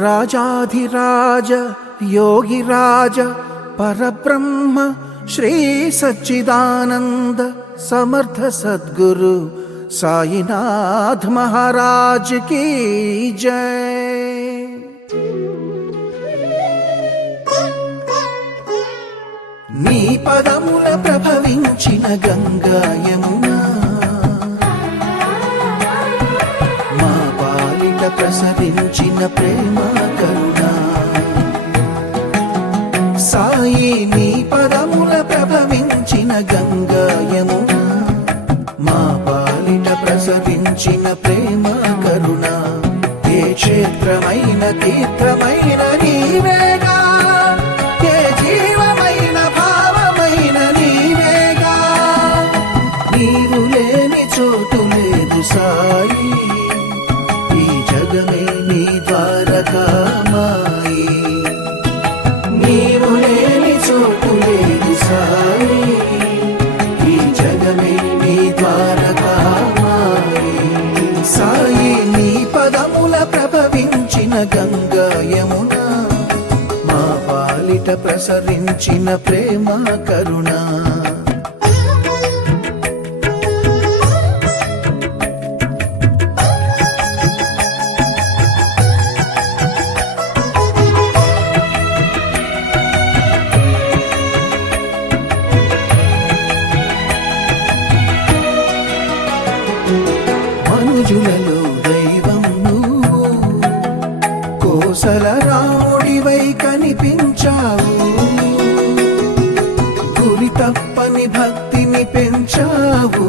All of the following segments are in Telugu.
రాజాధిరాజ యోగిరాజ పరబ్రహ్మ శ్రీ సచ్చిదానంద సమర్థ సద్గురు సాయినాథ్ మహారాజ్ की जय। నీ పదముల ప్రభవించిన గంగా యమునా మా పాలిట ప్రసరించిన ప్రేమ కరుణ సాయి నీ పదముల ప్రభవించిన గంగా యమునా మా పాలిట ప్రసరించిన ప్రేమ కరుణ ఏ క్షేత్రమైన తీర్థమైన నీవేగా ఏ జీవమైన భావమైన నీవేగా నీవు లేని చోటు లేదు సాయి ఈ జగమే నీ ద్వారకామాయి నీవు లేని చోటు లేదు సాయి ఈ జగమే నీ ద్వారకామాయి సాయి నీ పదముల ప్రభవించిన గంగా యమునా మా పాలిట ప్రసరించిన ప్రేమ కరుణ మనుజులలో దైవం నువ్వు కోసల రాముడివై కనిపించావు గురి తప్పని భక్తిని పెంచావు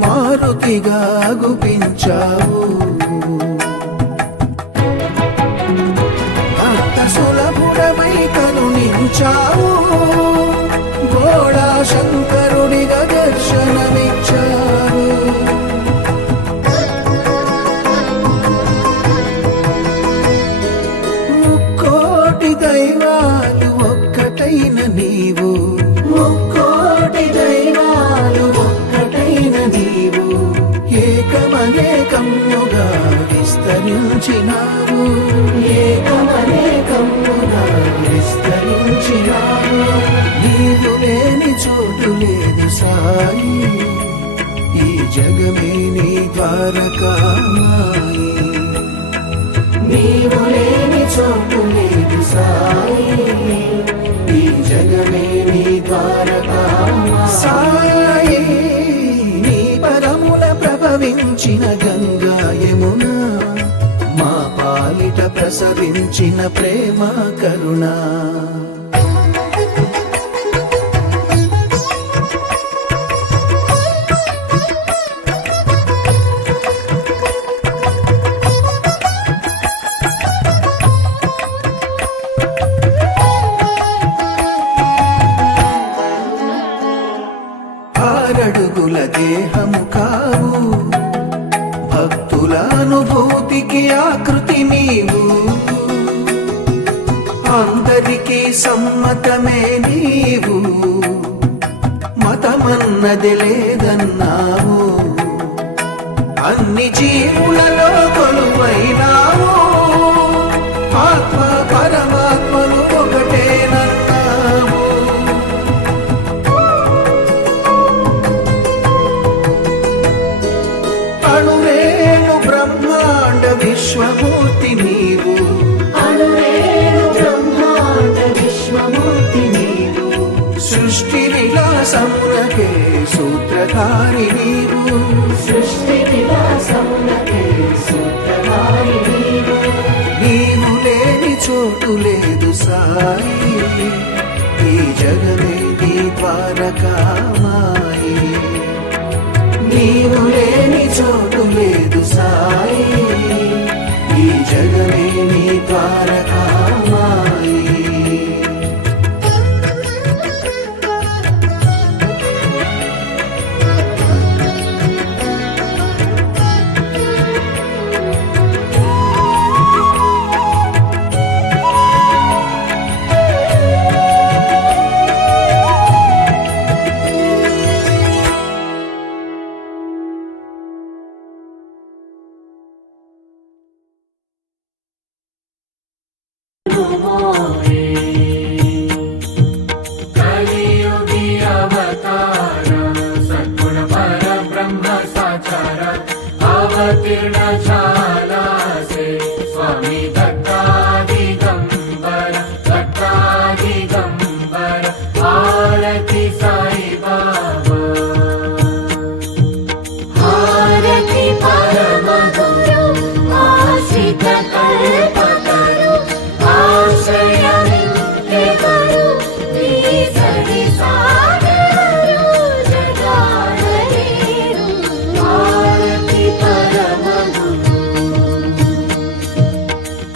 మారుతిగా గుపించావు భక్త సులభుడమై కరుణించావు గోడా శంకరుడిగా దర్శనమిచ్చావు దైవాలు ఒక్కటైన నీవు ముక్కోటి దైవాలు ఒక్కటైన నీవు ఏకమనేకముగా విస్తరించినావు ఏకమనేకముగా విస్తరించినావు నీవు లేని చోటు లేదు సాయి ఈ జగమే నీ ద్వారకామాయి నీవు లేని చోటు లేదు సాయి ఈ జగమే నీ ద్వారకామాయి సాయి నీ పదముల ప్రభవించిన గంగా యమునా మా పాలిట ప్రసరించిన ప్రేమ కరుణ ఆరడుగుల దేహము కావు భక్తుల అనుభూతికి ఆకృతి నీవు అందరికీ సమ్మతమే నీవు మతమన్నది లేదన్నావు అన్ని జీవులలో కొలువైనావు ఆత్మ పరమాత్మలు ఒకటేనన్నావు అణురేణు బ్రహ్మాండ విశ్వమూర్తి నీవు అణురేణు బ్రహ్మాండ విశ్వమూర్తి నీవు సృష్టి విలాసమునకే సూత్రధారి నీవు సృష్టి విలాసమునకే సూత్రధారి నీవు నీవు లేని చోటు లేదు సాయి ఈ జగమే నీ ద్వారకామాయి నీవు లేని చోటు లేదు సాయి ఈ జగమే నీ ద్వారకామాయి अवतीर्ण झाला से स्वामी दत्ता दिगंबर आरती साई बाबा आरती परम गुरु आश्रित कल्पतरु आश्रय नित्य गुरु श्री सागरु जगारेरु आरती परम गुरु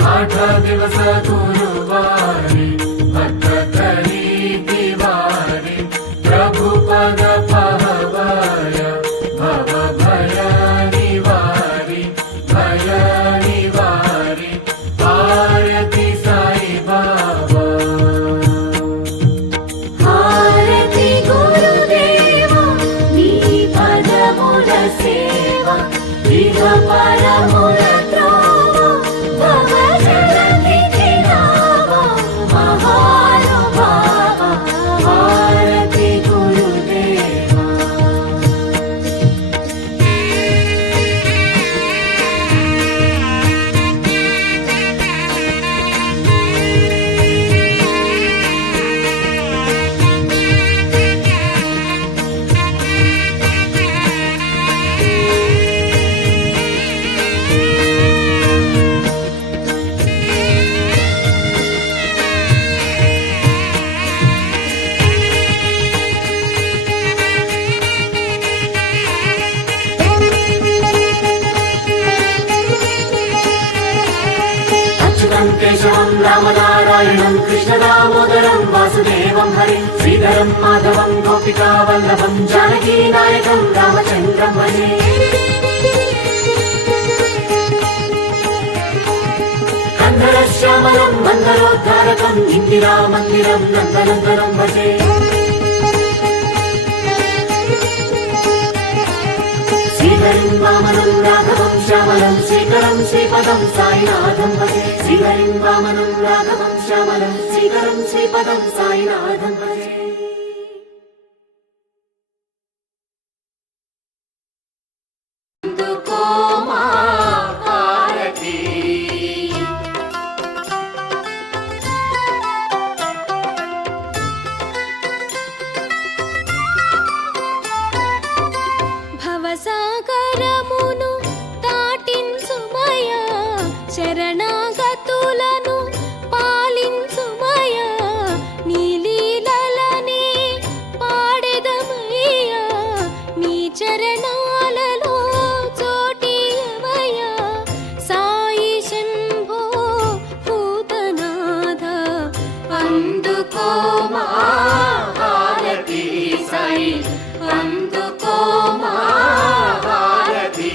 8 दिवस गुरुवारी भक्त करी दिवारी प्रभु पद पहवय भव भय निवारी आरती साई बाबा आरती गुरुदेवा नी पदमुल सेवा विघ परमुल त्रोवा भव जगति नावा महानुभावा आरती गुरुदेवा अच्युतं केशवं रामनारायणं कृष्णदामोदरं वासुदेवं हरिं श्रीधरं माधवं गोपिकावल्लभं जानकीनायकं रामचन्द्रं भजे कन्नडश्यामलं मन्दरोद्धारकं इन्दिरामन्दिरं नन्दनन्दनं भजे श्रीहरिं वामनं राघवं श्यामलं श्रीकरं श्रीपदं साईनाथं भजे श्रीहरिं वामनं राघवं श्यामलं श्रीकरं श्रीपदं साईनाथं भजे అందుకో మా హారతి భవసాగరమును దాటించుమయా శరణాగతులను పాలించుమయా నీలీలనే పాడెదమయ్యా నీ చరణాలలో చోటియవయ్యా సాయి శంభో భూతనాథ అందుకో మా హారతి సాయి అందుకో మా హారతి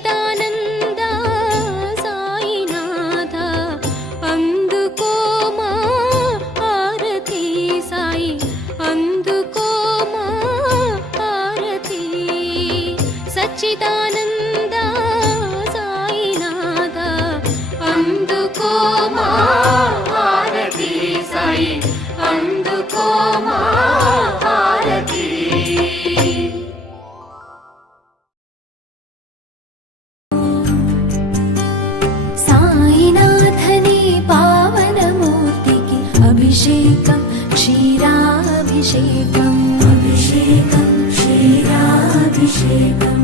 సచ్చిదానంద సాయినాథ అందుకో మా హారతి సాయి అందుకో మా హారతి సచ్చిదానంద సాయినాథ అందుకో మా హారతి సాయి అందుకో మా హారతి సాయినాథని పావనమూర్తికి అభిషేకం క్షీరాభిషేకం అభిషేకం క్షీరాభిషేకం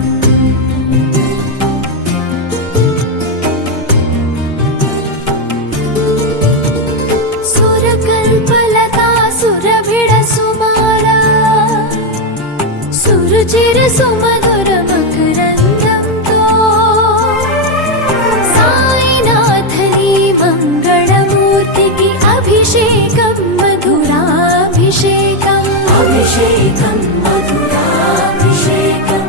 సురకల్పలతా సురభిడ సుమారా సురుచిర సుమధుర మకరందంతో సాయినాథని మంగళమూర్తికి అభిషేకం మధురాభిషేకం అభిషేకం మధురాభిషేకం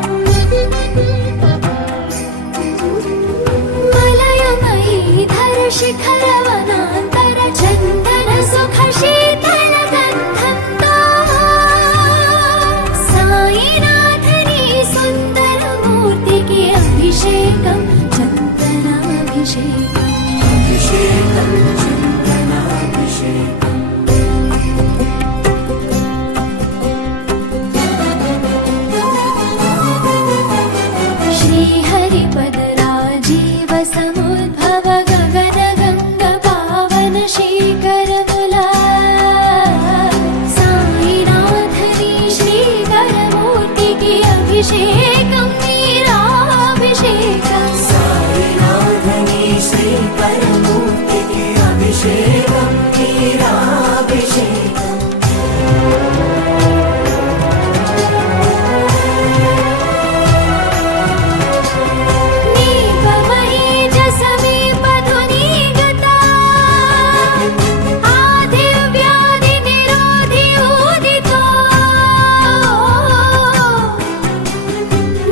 మలయమయీ ధర శిఖరవనాంతర చందన సుఖ శీతల గంధంతో సాయినాథని సుందరమూర్తికి అభిషేకం చందనాభిషేకం అభిషేకం చందనాభిషేకం श्रीहरिपदराजीव समुद्भव गगन गंग पावन शीकरमुला साईनाथनी श्रीकरमूर्तिకి अभिषेकं नीराभिषेकं సాయినాథని శ్రీకరమూర్తికి అభిషేకం నీరాభిషేకం నీపమయీ జసమీపధునీ గతా ఆదివ్యాధి నిరోధి ఉదితో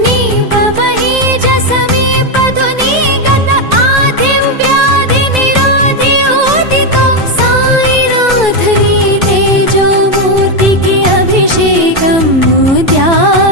నీపమయీ జసమీపధునీ గతా ఆదివ్యాధి నిరోధి ఉదితో సాయినాథని తేజోమూర్తికి అభిషేకం ముద్యాభిషేకం